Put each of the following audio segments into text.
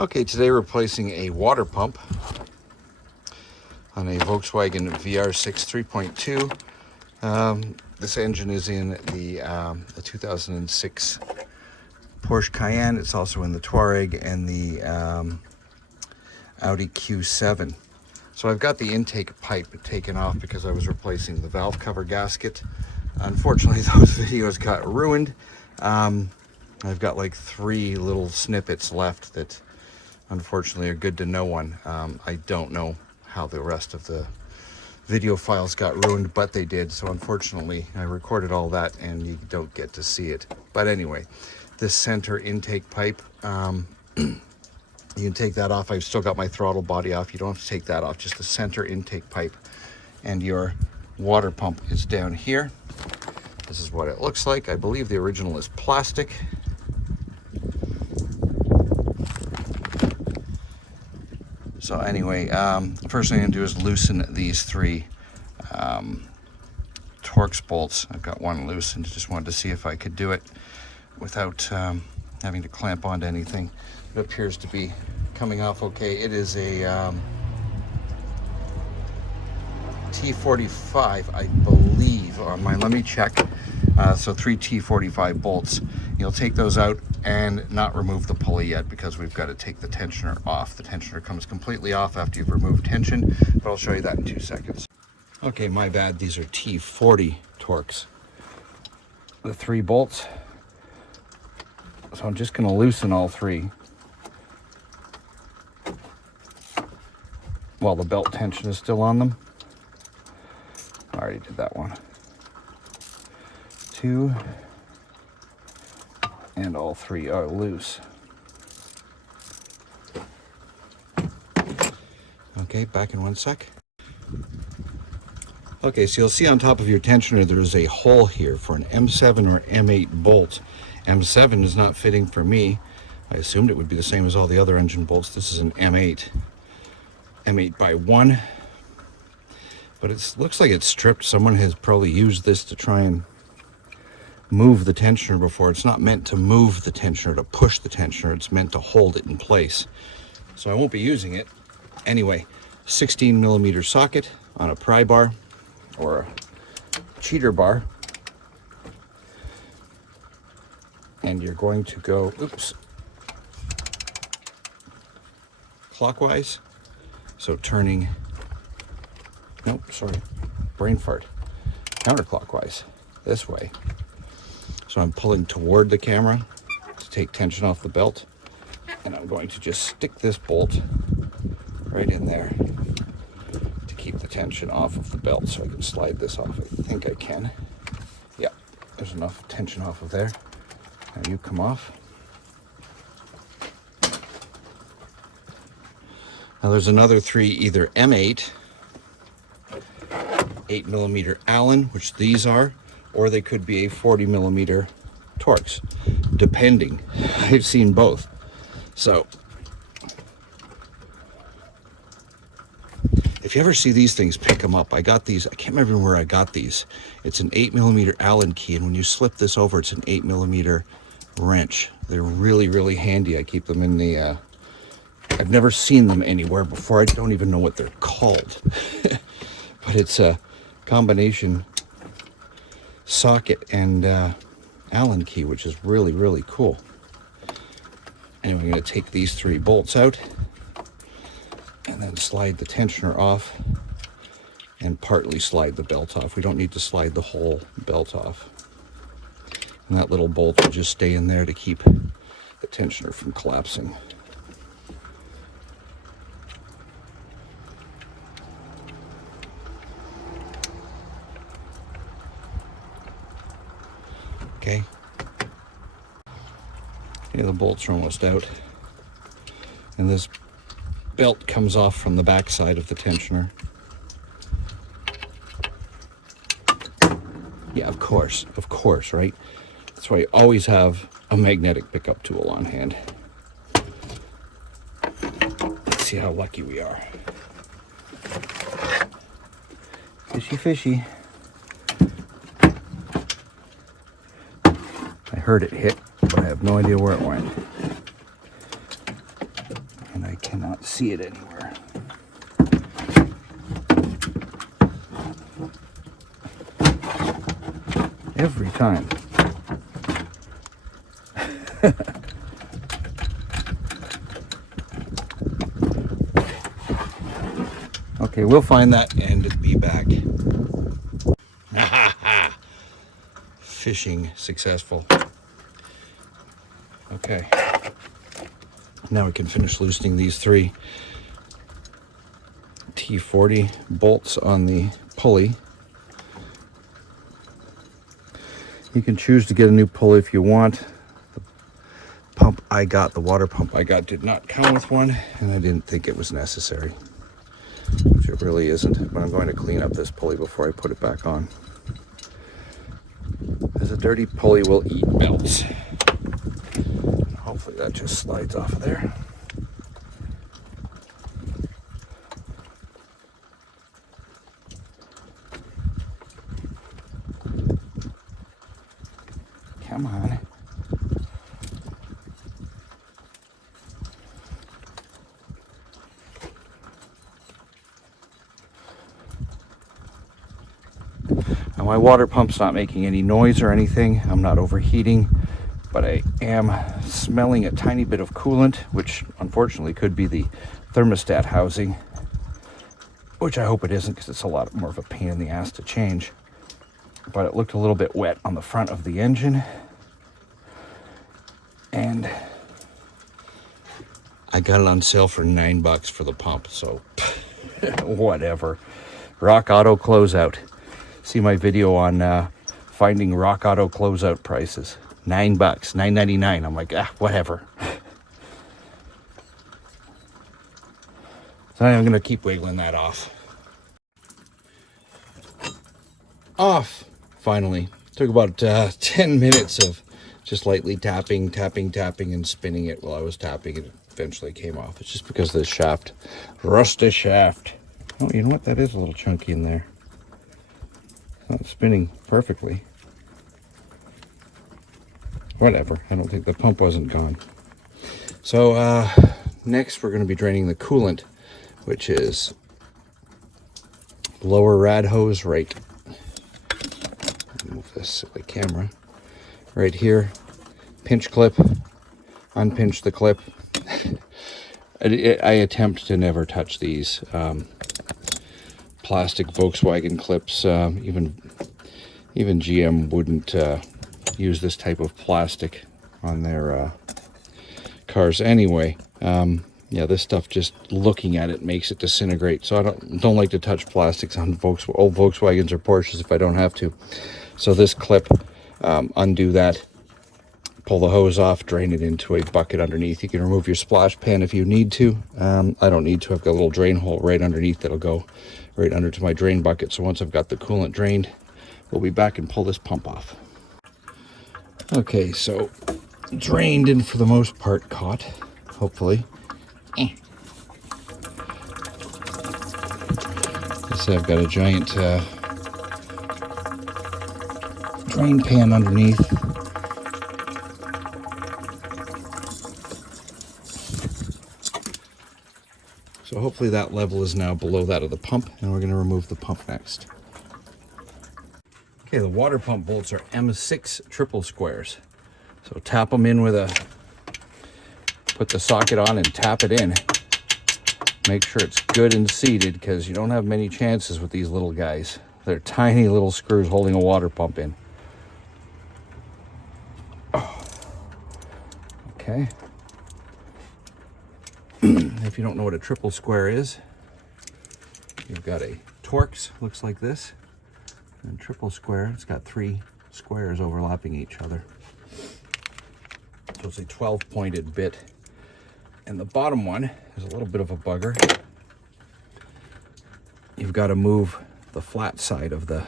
Okay, today we're replacing a water pump on a Volkswagen VR6 3.2. This engine is in the 2006 Porsche Cayenne. It's also in the Touareg and the Audi Q7. So I've got the intake pipe taken off because I was replacing the valve cover gasket. Unfortunately, those videos got ruined. I've got like 3 little snippets left that unfortunately are good to no one. I don't know how the rest of the video files got ruined, but they did. So unfortunately, I recorded all that and you don't get to see it. But anyway, this center intake pipe, you can take that off. I've still got my throttle body off. You don't have to take that off, just the center intake pipe. And your water pump is down here. This is what it looks like. I believe the original is plastic. So anyway, first thing I'm gonna do is loosen these 3 Torx bolts. I've got one loose and just wanted to see if I could do it without having to clamp onto anything. It appears to be coming off okay. It is a T45, I believe, on mine. Let me check. So 3 T45 bolts. You'll take those out and not remove the pulley yet because we've got to take the tensioner off. The tensioner comes completely off after you've removed tension, but I'll show you that in 2 seconds. Okay, my bad. These are T40 Torx. The 3 bolts. So I'm just going to loosen all 3 while the belt tension is still on them. I already did that one. 2, and all 3 are loose. Okay, back in 1 sec. Okay, so you'll see on top of your tensioner there is a hole here for an M7 or M8 bolt. M7 is not fitting for me. I assumed it would be the same as all the other engine bolts. This is an M8. M8 by 1. But it looks like it's stripped. Someone has probably used this to try and move the tensioner before. It's not meant to move the tensioner, to push the tensioner. It's meant to hold it in place. So I won't be using it. Anyway, 16mm socket on a pry bar or a cheater bar. And you're going to go, clockwise. So turning, brain fart. Counterclockwise, this way. So I'm pulling toward the camera to take tension off the belt. And I'm going to just stick this bolt right in there to keep the tension off of the belt so I can slide this off. I think I can. Yeah, there's enough tension off of there. Now you come off. Now there's another 3, either M8, 8mm Allen, which these are, or they could be a 40mm Torx, depending. I've seen both. So if you ever see these things, pick them up. I got these, I can't remember where I got these. It's an 8mm Allen key, and when you slip this over, it's an 8mm wrench. They're really, really handy. I keep them in the, I've never seen them anywhere before. I don't even know what they're called. But it's a combination socket and Allen key, which is really, really cool. Anyway, I'm going to take these 3 bolts out and then slide the tensioner off and partly slide the belt off. We don't need to slide the whole belt off. And that little bolt will just stay in there to keep the tensioner from collapsing. Okay. Yeah, the bolts are almost out. And this belt comes off from the back side of the tensioner. Yeah, of course, right? That's why you always have a magnetic pickup tool on hand. Let's see how lucky we are. Fishy, fishy. I heard it hit, but I have no idea where it went. cannot see it anywhere. Every time. Okay, we'll find that and be back. Fishing successful. Okay. Now we can finish loosening these 3 T40 bolts on the pulley. You can choose to get a new pulley if you want. The pump I got, the water pump I got, did not come with one, and I didn't think it was necessary. Which it really isn't, but I'm going to clean up this pulley before I put it back on. As a dirty pulley will eat belts. Hopefully that just slides off of there. Come on. Now my water pump's not making any noise or anything. I'm not overheating, but I am smelling a tiny bit of coolant, which unfortunately could be the thermostat housing, which I hope it isn't because it's a lot more of a pain in the ass to change. But it looked a little bit wet on the front of the engine, and I got it on sale for $9 for the pump, so whatever. Rock Auto closeout. See my video on finding Rock Auto closeout prices. $9, $9.99. I'm like, whatever. So I'm gonna keep wiggling that off. Off. Finally. Took about 10 minutes of just lightly tapping, and spinning it while I was tapping. It eventually came off. It's just because of the shaft. Rusty shaft. Oh, you know what? That is a little chunky in there. It's not spinning perfectly. Whatever. I don't think the pump wasn't gone. So next we're going to be draining the coolant, which is lower rad hose right. Move this silly camera. Right here, pinch clip, unpinch the clip. I attempt to never touch these plastic Volkswagen clips. Even GM wouldn't use this type of plastic on their cars anyway. Yeah, this stuff, just looking at it makes it disintegrate. So I don't like to touch plastics on old Volkswagens or Porsches if I don't have to. So this clip, undo that, pull the hose off, drain it into a bucket underneath. You can remove your splash pan if you need to. I don't need to. I've got a little drain hole right underneath that'll go right under to my drain bucket. So once I've got the coolant drained, we'll be back and pull this pump off. Okay, so drained and for the most part caught, hopefully. So I've got a giant drain pan underneath. So hopefully that level is now below that of the pump, and we're going to remove the pump next. Okay, the water pump bolts are M6 triple squares. So tap them in with put the socket on and tap it in. Make sure it's good and seated, because you don't have many chances with these little guys. They're tiny little screws holding a water pump in. Oh. Okay. If you don't know what a triple square is, you've got a Torx, looks like this. And triple square, it's got 3 squares overlapping each other. So it's a 12-pointed bit. And the bottom one is a little bit of a bugger. You've got to move the flat side of the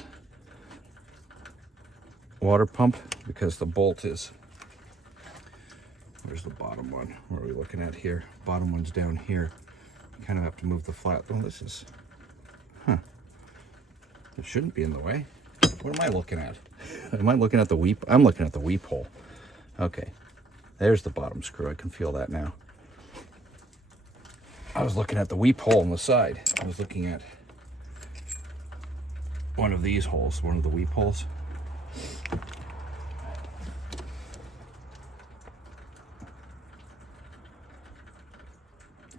water pump, because the bolt is, where's the bottom one? What are we looking at here? Bottom one's down here. You kind of have to move the flat. Oh, this is, it shouldn't be in the way. What am I looking at? Am I looking at the weep? I'm looking at the weep hole. Okay, there's the bottom screw. I can feel that now. I was looking at the weep hole on the side. I was looking at one of these holes, one of the weep holes.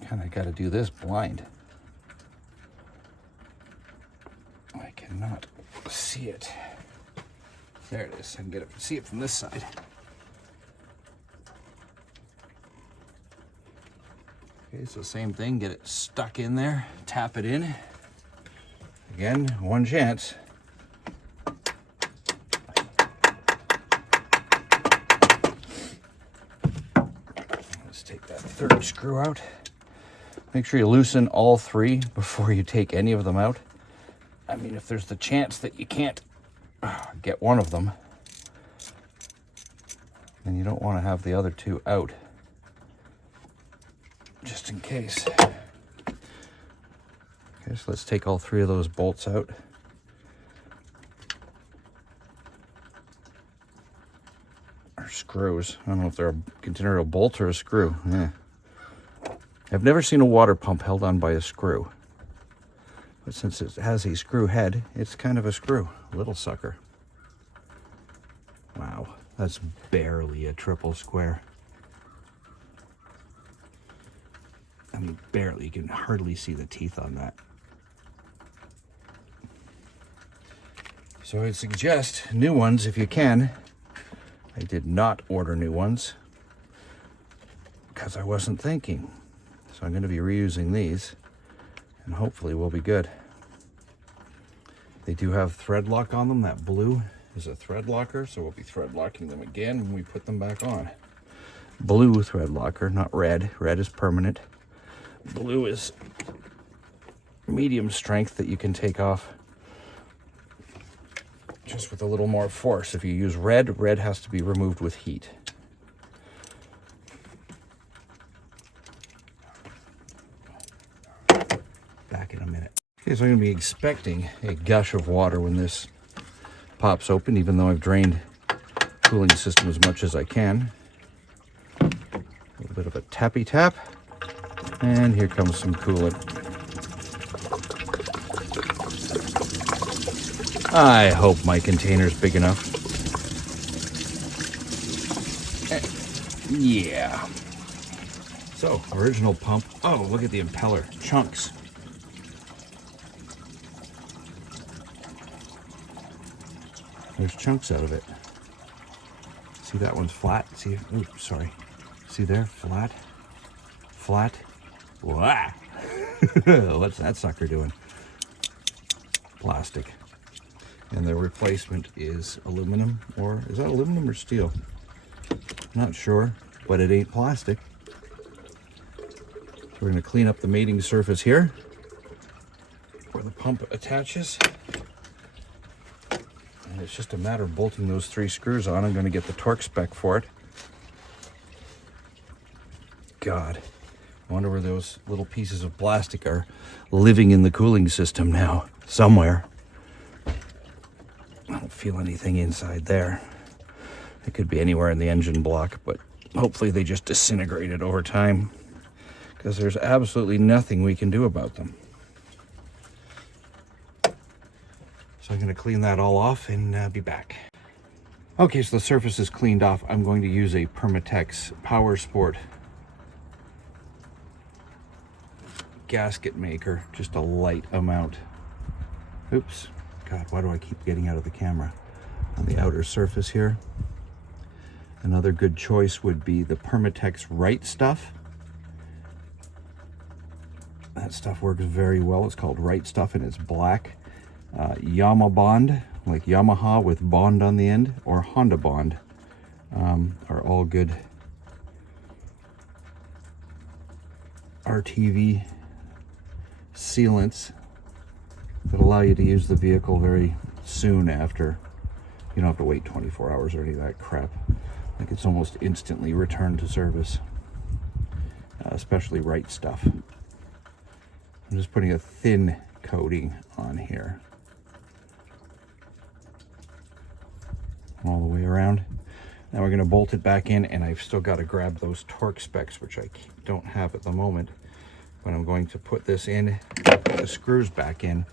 Kind of got to do this blind. I cannot see it. There it is. I can see it from this side. Okay, so same thing. Get it stuck in there. Tap it in. Again, one chance. Let's take that third screw out. Make sure you loosen all three before you take any of them out. I mean, if there's the chance that you can't get one of them, then you don't want to have the other two out, just in case. Okay, so let's take all three of those bolts out. Or screws. I don't know if they're a considered a bolt or a screw. Yeah. I've never seen a water pump held on by a screw. But since it has a screw head, it's kind of a screw. Little sucker. Wow, that's barely a triple square. I mean, barely. You can hardly see the teeth on that. So I'd suggest new ones if you can. I did not order new ones because I wasn't thinking. So I'm going to be reusing these, and hopefully we'll be good. They do have thread lock on them. That blue is a thread locker, so we'll be thread locking them again when we put them back on. Blue thread locker, not red. Red is permanent. Blue is medium strength that you can take off just with a little more force. If you use red, red has to be removed with heat. Back in a minute. Okay, so I'm going to be expecting a gush of water when this pops open, even though I've drained the cooling system as much as I can. A little bit of a tappy tap, and here comes some coolant. I hope my container's big enough. Yeah. So, original pump. Oh, look at the impeller. Chunks. There's chunks out of it. See, that one's flat. See, oops, sorry. See there? Flat. Flat. Wah! What's that sucker doing? Plastic. And the replacement is aluminum, or is that aluminum or steel? Not sure, but it ain't plastic. So we're going to clean up the mating surface here where the pump attaches. And it's just a matter of bolting those three screws on. I'm going to get the torque spec for it. God, I wonder where those little pieces of plastic are living in the cooling system now, somewhere. I don't feel anything inside there. It could be anywhere in the engine block, but hopefully they just disintegrated over time, because there's absolutely nothing we can do about them. So I'm going to clean that all off and be back. Okay, so the surface is cleaned off. I'm going to use a Permatex Power Sport gasket maker, just a light amount. Oops. God, why do I keep getting out of the camera? On the outer surface here. Another good choice would be the Permatex Right Stuff. That stuff works very well. It's called Right Stuff and it's black. Yamaha Bond, like Yamaha with Bond on the end, or Honda Bond, are all good RTV sealants that allow you to use the vehicle very soon after. You don't have to wait 24 hours or any of that crap. Like, it's almost instantly returned to service, especially Right Stuff. I'm just putting a thin coating on here all the way around. Now we're going to bolt it back in, and I've still got to grab those torque specs, which I don't have at the moment. But I'm going to put this in, put the screws back in,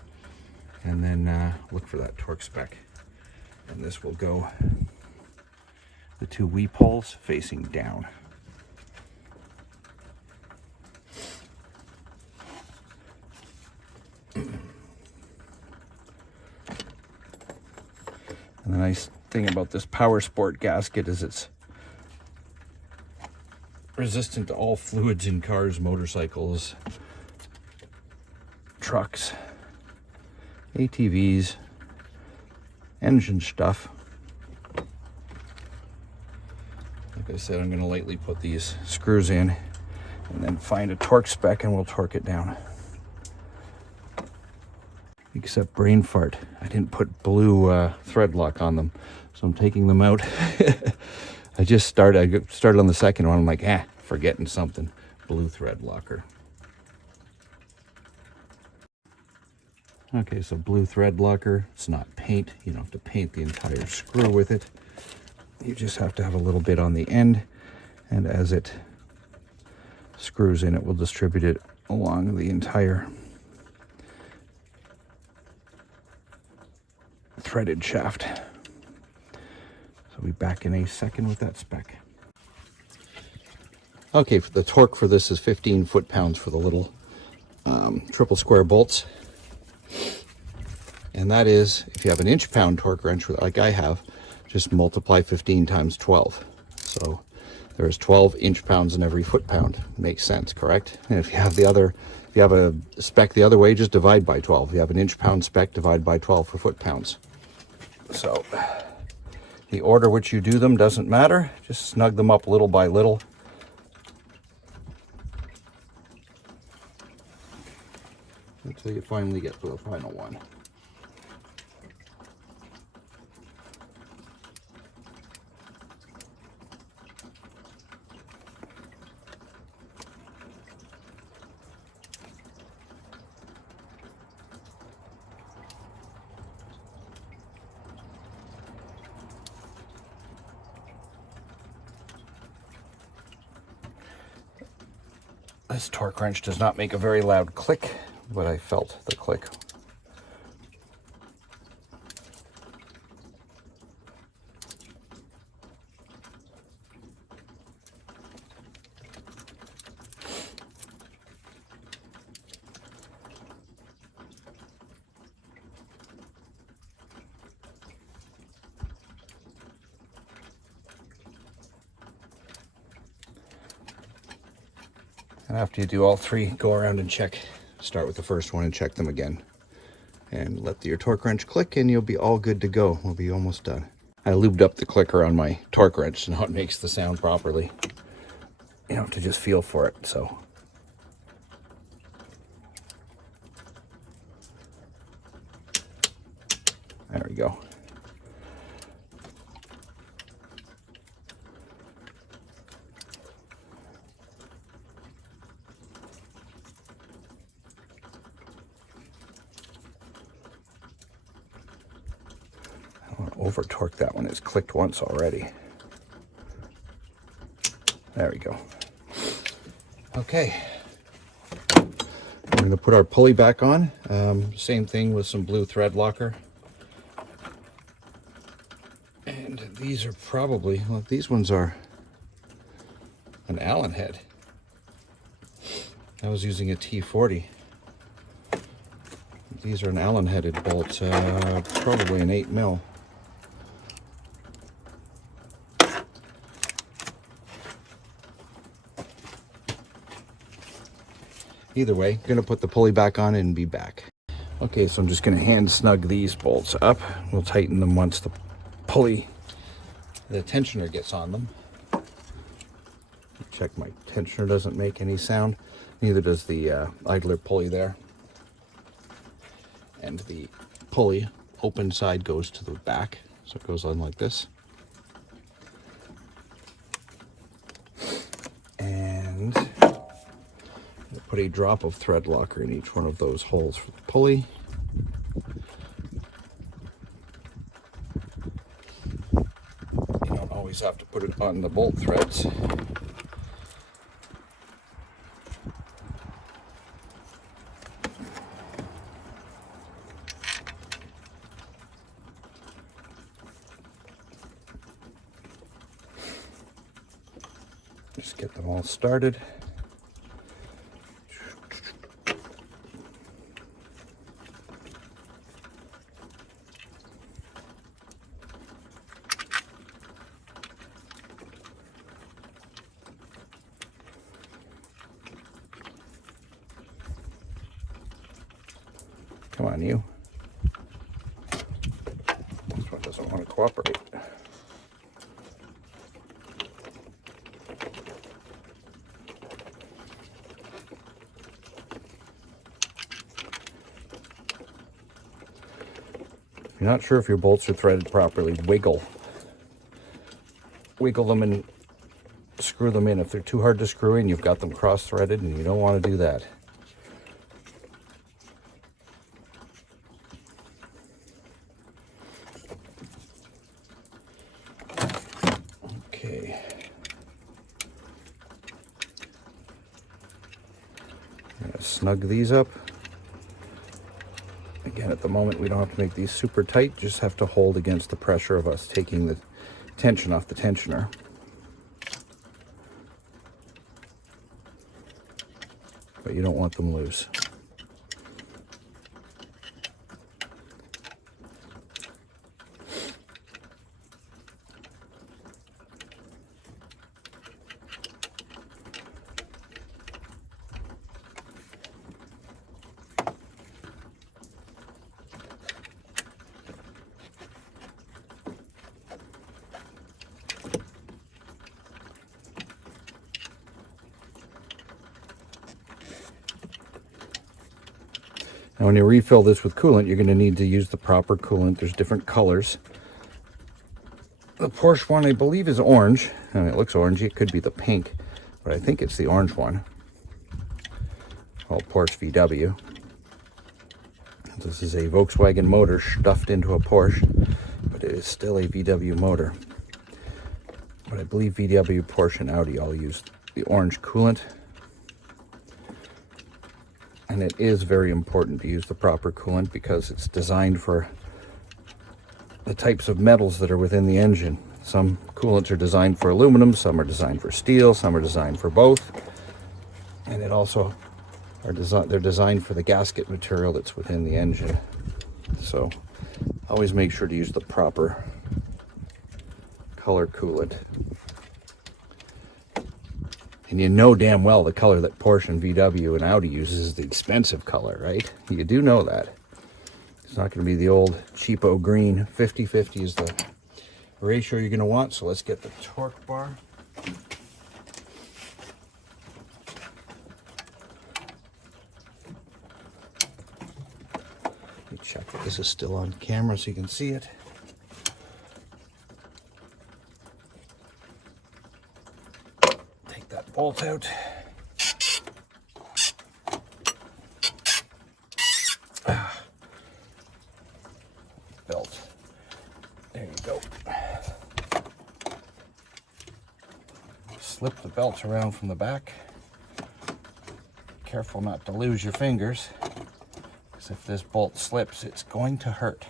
and then look for that torque spec. And this will go the two weep holes facing down. And the nice thing about this Power Sport gasket is it's resistant to all fluids in cars, motorcycles, trucks, ATVs, engine stuff. Like I said, I'm going to lightly put these screws in and then find a torque spec and we'll torque it down. Except brain fart, I didn't put blue thread lock on them, so I'm taking them out. I started on the second one. I'm like, forgetting something. Blue thread locker. Okay, so blue thread locker. It's not paint. You don't have to paint the entire screw with it. You just have to have a little bit on the end, and as it screws in, it will distribute it along the entire threaded shaft. So we'll be back in a second with that spec. Okay, for the torque for this is 15 foot-pounds for the little triple square bolts. And that is, if you have an inch-pound torque wrench like I have, just multiply 15 times 12. So there's 12 inch-pounds in every foot-pound. Makes sense, correct? And if you have a spec the other way, just divide by 12. If you have an inch-pound spec, divide by 12 for foot-pounds. So the order which you do them doesn't matter. Just snug them up little by little. Until you finally get to the final one. This torque wrench does not make a very loud click, but I felt the click. And after you do all three, go around and check. Start with the first one and check them again. And let your torque wrench click and you'll be all good to go. We'll be almost done. I lubed up the clicker on my torque wrench so now it makes the sound properly. You know, to just feel for it, so. There we go. Over torque that one. It's clicked once already. There we go. Okay, we're going to put our pulley back on. Same thing with some blue thread locker. And these are probably, well, these ones are an Allen head. I was using a T40. These are an Allen headed bolt, probably an 8mm. Either way, I'm gonna put the pulley back on and be back. Okay, so I'm just gonna hand snug these bolts up. We'll tighten them once the pulley, the tensioner gets on them. Check my tensioner doesn't make any sound. Neither does the idler pulley there. And the pulley open side goes to the back, so it goes on like this. And put a drop of thread locker in each one of those holes for the pulley. You don't always have to put it on the bolt threads. Just get them all started. Come on, you. This one doesn't want to cooperate. If you're not sure if your bolts are threaded properly, wiggle them and screw them in. If they're too hard to screw in, you've got them cross-threaded, and you don't want to do that. Okay. I'm going to snug these up. Again, at the moment, we don't have to make these super tight, just have to hold against the pressure of us taking the tension off the tensioner. But you don't want them loose. Now, when you refill this with coolant, you're going to need to use the proper coolant. There's different colors. The Porsche one, I believe, is orange. I mean, it looks orangey. It could be the pink, but I think it's the orange one. Called Porsche VW. This is a Volkswagen motor stuffed into a Porsche, but it is still a VW motor. But I believe VW, Porsche, and Audi all use the orange coolant. And it is very important to use the proper coolant because it's designed for the types of metals that are within the engine. Some coolants are designed for aluminum, some are designed for steel, some are designed for both. And it also they're designed for the gasket material that's within the engine. So always make sure to use the proper color coolant. And you know damn well the color that Porsche and VW and Audi uses is the expensive color, right? You do know that. It's not going to be the old cheapo green. 50-50 is the ratio you're going to want. So let's get the torque bar. Let me check that this is still on camera so you can see it. Bolt out. Belt. There you go. Slip the belt around from the back. Careful not to lose your fingers, because if this bolt slips, it's going to hurt.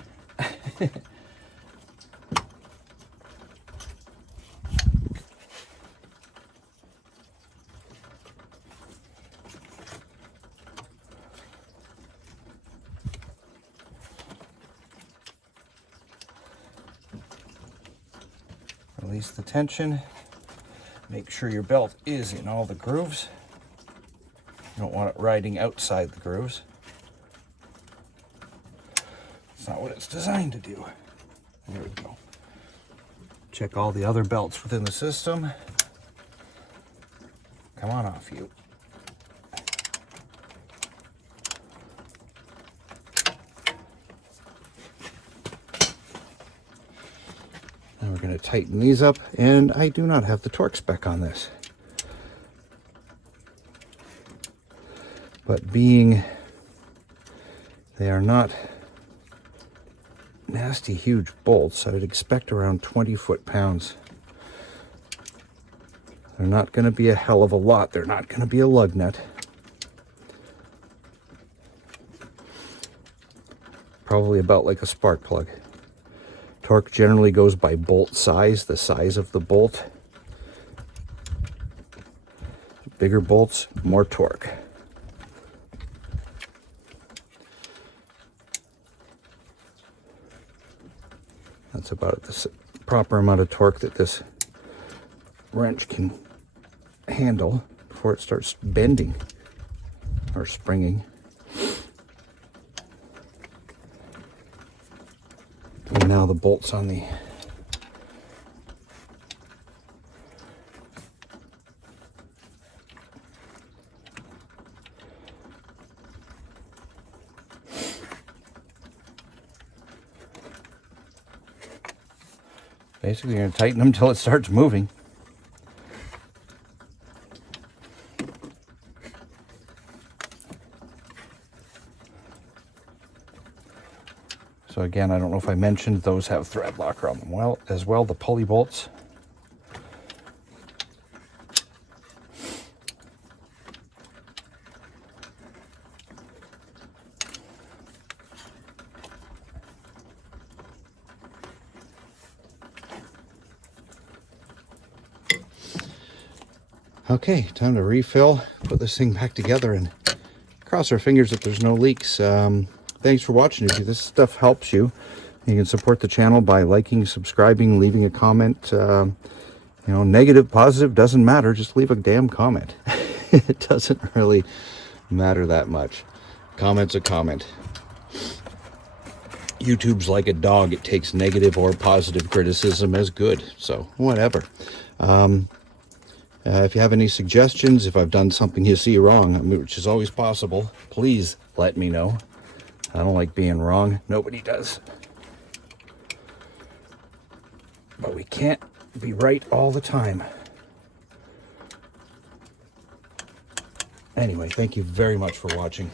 Release the tension. Make sure your belt is in all the grooves. You don't want it riding outside the grooves. It's not what it's designed to do. There we go. Check all the other belts within the system. Come on off, you. We're going to tighten these up, and I do not have the torque spec on this. But being they are not nasty huge bolts, I would expect around 20 foot-pounds. They're not going to be a hell of a lot. They're not going to be a lug nut. Probably about like a spark plug. Torque generally goes by bolt size, the size of the bolt. Bigger bolts, more torque. That's about the proper amount of torque that this wrench can handle before it starts bending or springing. And now the bolts on the basically, you're going to tighten them until it starts moving. So again, I don't know if I mentioned, those have thread locker on them as well, the pulley bolts. Okay, time to refill, put this thing back together, and cross our fingers that there's no leaks. Thanks for watching. If this stuff helps you, you can support the channel by liking, subscribing, leaving a comment. You know, negative, positive, doesn't matter. Just leave a damn comment. It doesn't really matter that much. Comment's a comment. YouTube's like a dog. It takes negative or positive criticism as good. So, whatever. If you have any suggestions, if I've done something you see wrong, which is always possible, please let me know. I don't like being wrong. Nobody does. But we can't be right all the time. Anyway, thank you very much for watching.